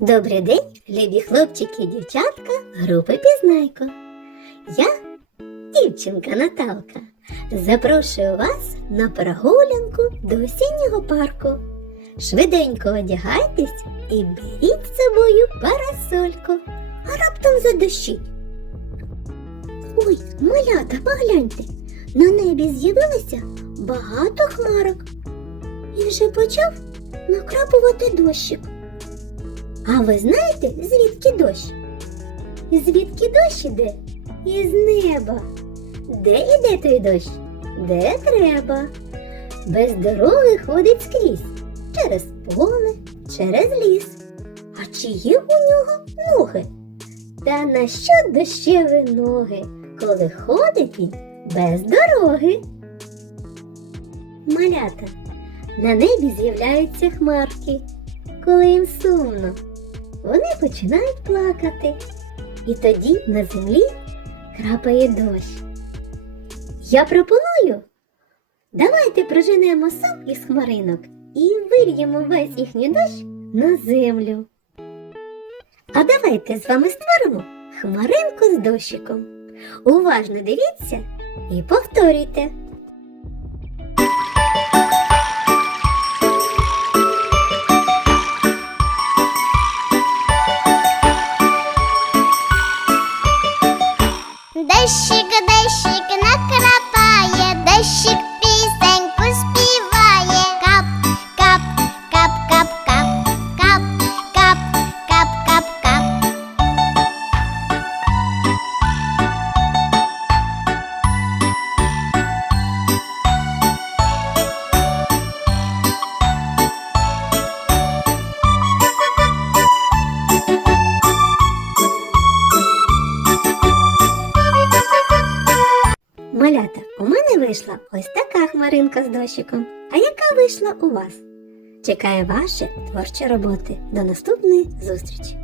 Добрий день, любі хлопчики і дівчатка групи Пізнайко. Я, дівчинка Наталка, запрошую вас на прогулянку до осіннього парку. Швиденько одягайтесь і беріть з собою парасольку, а раптом задощить. Ой, малята, погляньте, на небі з'явилося багато хмарок і вже почав накрапувати дощик. А ви знаєте, звідки дощ? Звідки дощ іде? Із неба. Де іде той дощ? Де треба. Без дороги ходить скрізь. Через поле, через ліс. А чи є у нього ноги? Та на що дощеві ноги, коли ходить він без дороги? Малята, на небі з'являються хмарки, коли їм сумно. Вони починають плакати, і тоді на землі крапає дощ. Я пропоную, давайте проженемо сам із хмаринок і вильємо весь їхній дощ на землю. А давайте з вами створимо хмаринку з дощиком. Уважно дивіться і повторюйте. bexiga, deixa. Мене вийшла ось така хмаринка з дощиком. А яка вийшла у вас? Чекаю ваші творчі роботи. До наступної зустрічі!